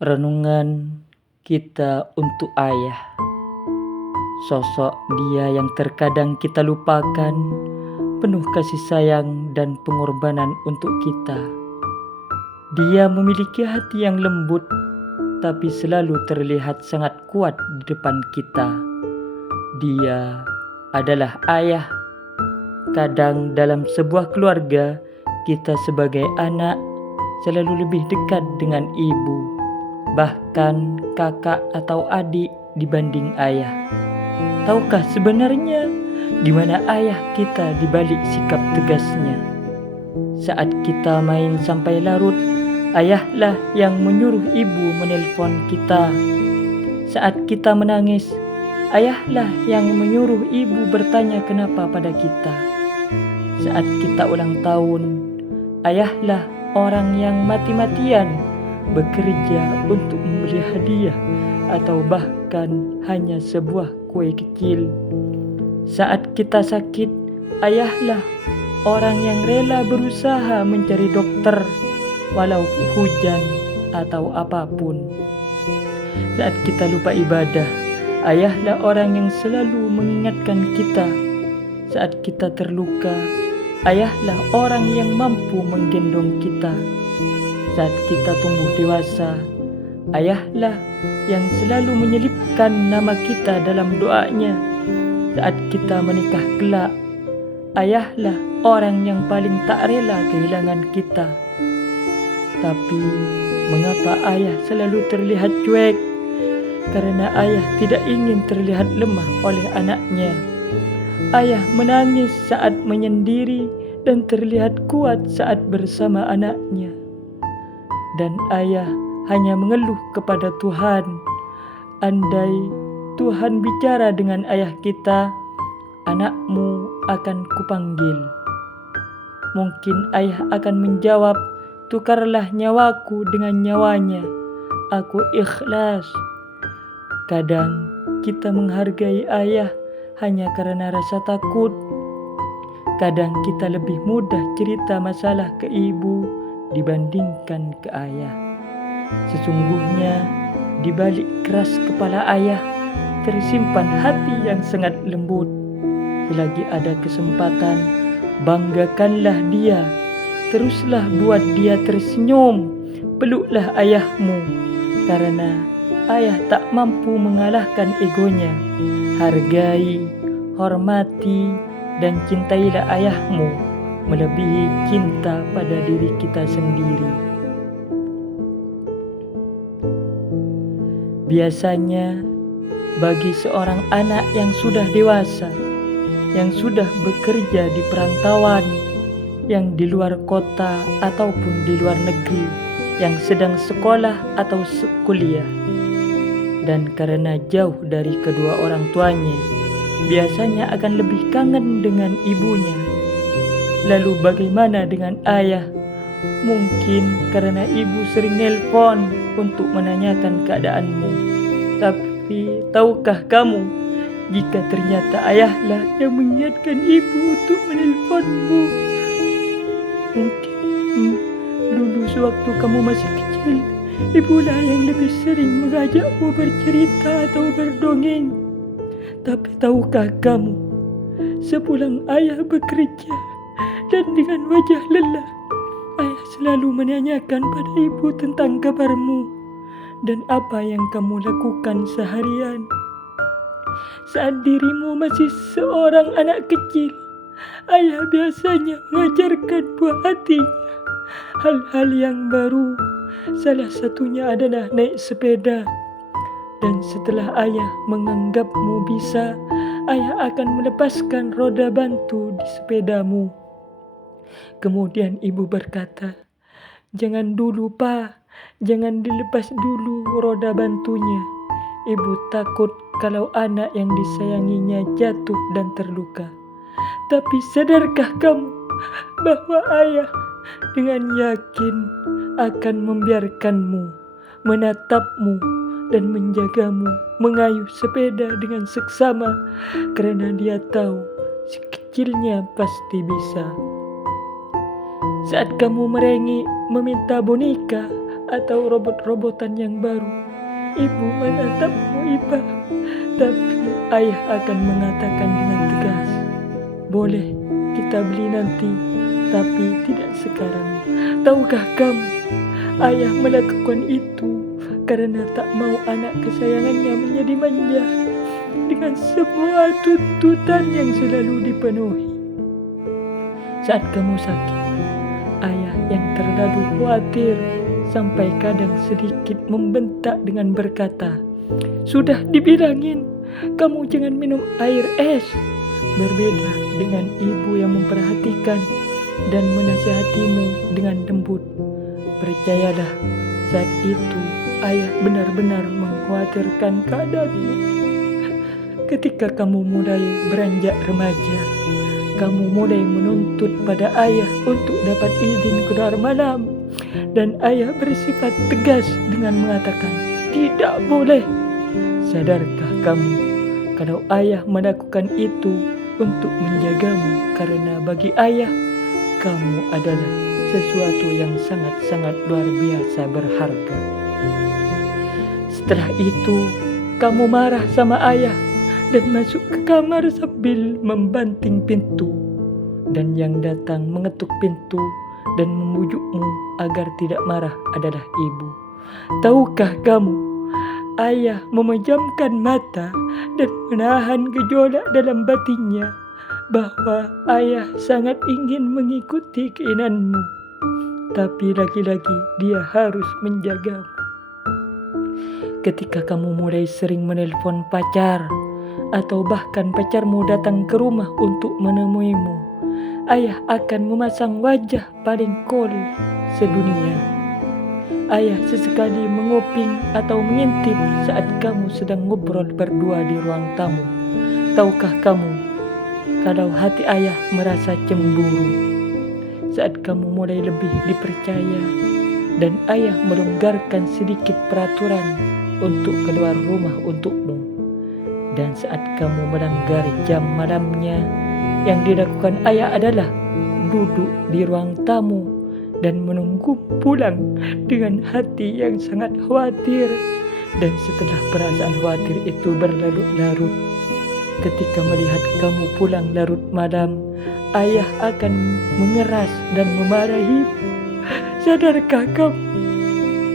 Renungan kita untuk ayah, sosok dia yang terkadang kita lupakan, penuh kasih sayang dan pengorbanan untuk kita. Dia memiliki hati yang lembut, tapi selalu terlihat sangat kuat di depan kita. Dia adalah ayah. Kadang dalam sebuah keluarga, kita sebagai anak selalu lebih dekat dengan ibu, bahkan kakak atau adik dibanding ayah. Tahukah sebenarnya di mana ayah kita di balik sikap tegasnya? Saat kita main sampai larut, ayahlah yang menyuruh ibu menelpon kita. Saat kita menangis, ayahlah yang menyuruh ibu bertanya kenapa pada kita. Saat kita ulang tahun, ayahlah orang yang mati-matian bekerja untuk membeli hadiah atau bahkan hanya sebuah kue kecil. Saat kita sakit, ayahlah orang yang rela berusaha mencari dokter walau hujan atau apapun. Saat kita lupa ibadah, ayahlah orang yang selalu mengingatkan kita. Saat kita terluka, ayahlah orang yang mampu menggendong kita. Saat kita tumbuh dewasa, ayahlah yang selalu menyelipkan nama kita dalam doanya. Saat kita menikah kelak, ayahlah orang yang paling tak rela kehilangan kita. Tapi mengapa ayah selalu terlihat cuek? Karena ayah tidak ingin terlihat lemah oleh anaknya. Ayah menangis saat menyendiri dan terlihat kuat saat bersama anaknya. Dan ayah hanya mengeluh kepada Tuhan. Andai Tuhan bicara dengan ayah kita, anakmu akan kupanggil. Mungkin ayah akan menjawab, tukarlah nyawaku dengan nyawanya. Aku ikhlas. Kadang kita menghargai ayah hanya karena rasa takut. Kadang kita lebih mudah cerita masalah ke ibu dibandingkan ke ayah. Sesungguhnya di balik keras kepala ayah tersimpan hati yang sangat lembut. Selagi ada kesempatan, banggakanlah dia. Teruslah buat dia tersenyum. Peluklah ayahmu, karena ayah tak mampu mengalahkan egonya. Hargai, hormati, dan cintailah ayahmu melebihi cinta pada diri kita sendiri. Biasanya bagi seorang anak yang sudah dewasa, yang sudah bekerja di perantauan, yang di luar kota ataupun di luar negeri, yang sedang sekolah atau kuliah, dan karena jauh dari kedua orang tuanya, biasanya akan lebih kangen dengan ibunya. Lalu bagaimana dengan ayah? Mungkin karena ibu sering nelpon untuk menanyakan keadaanmu. Tapi tahukah kamu, jika ternyata ayahlah yang mengingatkan ibu untuk menelponmu? Mungkin dulu sewaktu kamu masih kecil, ibulah yang lebih sering mengajakmu bercerita atau berdongeng. Tapi tahukah kamu, sepulang ayah bekerja dan dengan wajah lelah, ayah selalu menanyakan pada ibu tentang kabarmu dan apa yang kamu lakukan seharian. Saat dirimu masih seorang anak kecil, ayah biasanya mengajarkan buah hatinya hal-hal yang baru. Salah satunya adalah naik sepeda. Dan setelah ayah menganggapmu bisa, ayah akan melepaskan roda bantu di sepedamu. Kemudian ibu berkata, "Jangan dulu, Pak. Jangan dilepas dulu roda bantunya. Ibu takut kalau anak yang disayanginya jatuh dan terluka." Tapi sadarkah kamu bahwa ayah dengan yakin akan membiarkanmu, menatapmu, dan menjagamu mengayuh sepeda dengan seksama, karena dia tahu si kecilnya pasti bisa. Saat kamu merengek meminta boneka, atau robot-robotan yang baru. Ibu menatapmu, Iba. Tapi ayah akan mengatakan dengan tegas, boleh kita beli nanti, tapi tidak sekarang. Tahukah kamu, ayah melakukan itu karena tak mau anak kesayangannya menjadi manja dengan semua tuntutan yang selalu dipenuhi. Saat kamu sakit, ayah yang terlalu khawatir sampai kadang sedikit membentak dengan berkata, sudah dibilangin, kamu jangan minum air es. Berbeda dengan ibu yang memperhatikan dan menasihatimu dengan lembut. Percayalah, saat itu ayah benar-benar mengkhawatirkan keadaanmu. Ketika kamu mulai beranjak remaja, kamu mulai menuntut pada ayah untuk dapat izin keluar malam. Dan ayah bersifat tegas dengan mengatakan, tidak boleh. Sadarkah kamu kalau ayah melakukan itu untuk menjagamu karena bagi ayah, kamu adalah sesuatu yang sangat-sangat luar biasa berharga. Setelah itu, kamu marah sama ayah dan masuk ke kamar sambil membanting pintu. Dan yang datang mengetuk pintu dan membujukmu agar tidak marah adalah ibu. Tahukah kamu, ayah memejamkan mata dan menahan gejolak dalam batinnya bahwa ayah sangat ingin mengikuti keinginanmu, tapi lagi-lagi dia harus menjagamu. Ketika kamu mulai sering menelpon pacar atau bahkan pacarmu datang ke rumah untuk menemuimu, ayah akan memasang wajah paling cool sedunia. Ayah sesekali menguping atau mengintip saat kamu sedang ngobrol berdua di ruang tamu. Tahukah kamu kalau hati ayah merasa cemburu saat kamu mulai lebih dipercaya dan ayah melonggarkan sedikit peraturan untuk keluar rumah untukmu. Dan saat kamu melanggar jam malamnya, yang dilakukan ayah adalah duduk di ruang tamu dan menunggu pulang dengan hati yang sangat khawatir. Dan setelah perasaan khawatir itu berlarut-larut, ketika melihat kamu pulang larut malam, ayah akan mengeras dan memarahi. Sadarkah kamu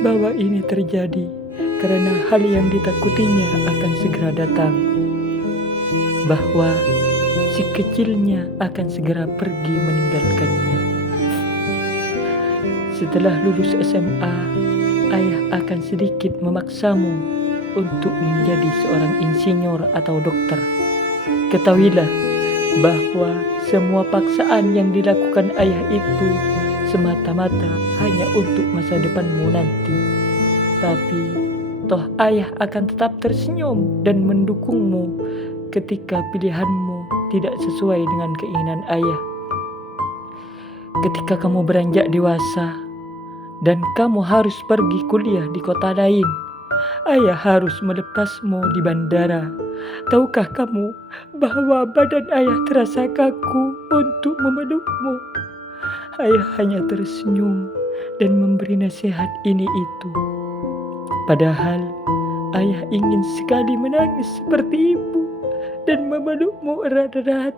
bahwa ini terjadi karena hal yang ditakutinya akan segera datang, bahwa si kecilnya akan segera pergi meninggalkannya. Setelah lulus SMA, ayah akan sedikit memaksamu untuk menjadi seorang insinyur atau dokter. Ketahuilah bahwa semua paksaan yang dilakukan ayah itu semata-mata hanya untuk masa depanmu nanti. Tapi toh ayah akan tetap tersenyum dan mendukungmu ketika pilihanmu tidak sesuai dengan keinginan ayah. Ketika kamu beranjak dewasa dan kamu harus pergi kuliah di kota lain, ayah harus melepasmu di bandara. Tahukah kamu bahwa badan ayah terasa kaku untuk memelukmu? Ayah hanya tersenyum dan memberi nasihat ini itu. Padahal ayah ingin sekali menangis seperti ibu dan memelukmu erat-erat.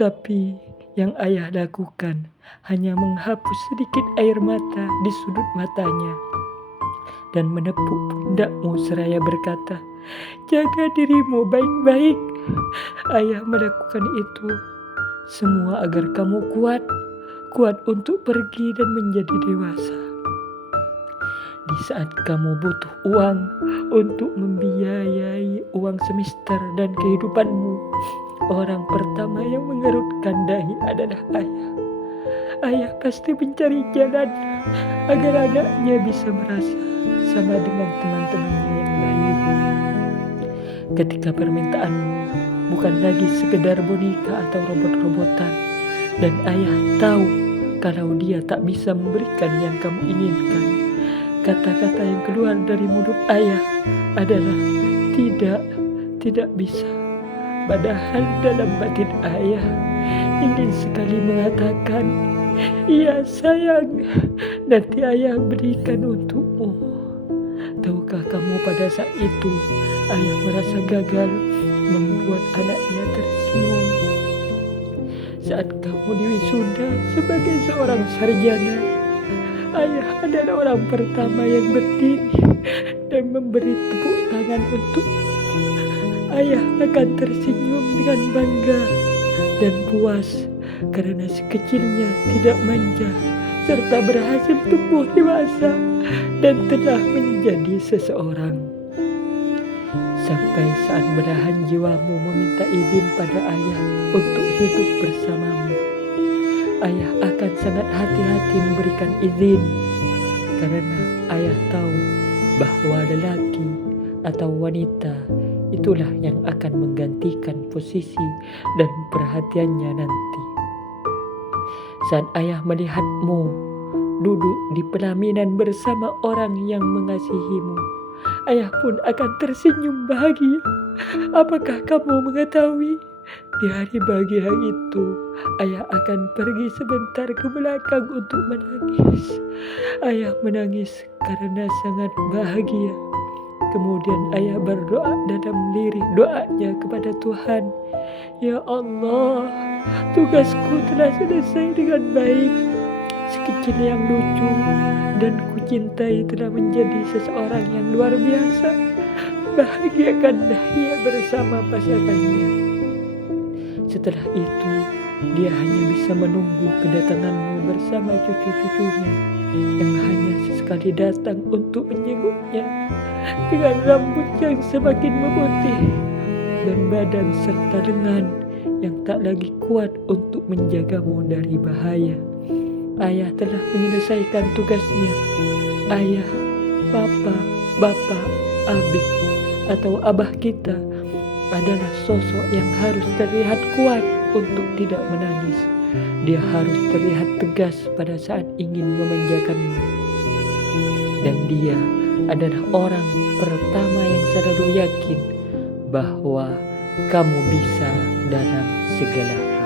Tapi yang ayah lakukan hanya menghapus sedikit air mata di sudut matanya dan menepuk pundakmu seraya berkata, jaga dirimu baik-baik. Ayah melakukan itu semua agar kamu kuat untuk pergi dan menjadi dewasa. Di saat kamu butuh uang untuk membiayai uang semester dan kehidupanmu, orang pertama yang mengerutkan dahi adalah ayah. Ayah pasti mencari jalan agar anaknya bisa merasa sama dengan teman-temannya yang lain. Ketika permintaanmu bukan lagi sekedar boneka atau robot-robotan, dan ayah tahu kalau dia tak bisa memberikan yang kamu inginkan, kata-kata yang keluar dari mulut ayah adalah tidak bisa. Padahal dalam batin ayah ingin sekali mengatakan, Iya sayang, nanti ayah berikan untukmu. Tahukah kamu pada saat itu ayah merasa gagal membuat anaknya tersenyum. Saat kamu diwisuda sebagai seorang sarjana, ayah adalah orang pertama yang berdiri dan memberi tepuk tangan untukmu. Ayah akan tersenyum dengan bangga dan puas karena sekecilnya tidak manja serta berhasil tumbuh dewasa dan telah menjadi seseorang. Sampai saat belahan jiwamu meminta izin pada ayah untuk hidup bersamamu, ayah akan sangat hati-hati memberikan izin karena ayah tahu bahwa lelaki atau wanita itulah yang akan menggantikan posisi dan perhatiannya nanti. Saat ayah melihatmu duduk di pelaminan bersama orang yang mengasihimu, ayah pun akan tersenyum bahagia. Apakah kamu mengetahui? Di hari bahagia itu, ayah akan pergi sebentar ke belakang untuk menangis. Ayah menangis karena sangat bahagia. Kemudian ayah berdoa dalam lirik doanya kepada Tuhan. Ya Allah, tugasku telah selesai dengan baik. Sekecil yang lucu dan kucintai telah menjadi seseorang yang luar biasa. Bahagiakanlah ia bersama pasangannya. Setelah itu, dia hanya bisa menunggu kedatanganmu bersama cucu-cucunya yang hanya sesekali datang untuk menjenguknya dengan rambut yang semakin memutih dan badan serta lengan yang tak lagi kuat untuk menjagamu dari bahaya. Ayah telah menyelesaikan tugasnya. Ayah, papa, bapak, abi, atau abah kita adalah sosok yang harus terlihat kuat untuk tidak menangis. Dia harus terlihat tegas pada saat ingin memanjakanmu. Dan dia adalah orang pertama yang selalu yakin bahwa kamu bisa dalam segala hal.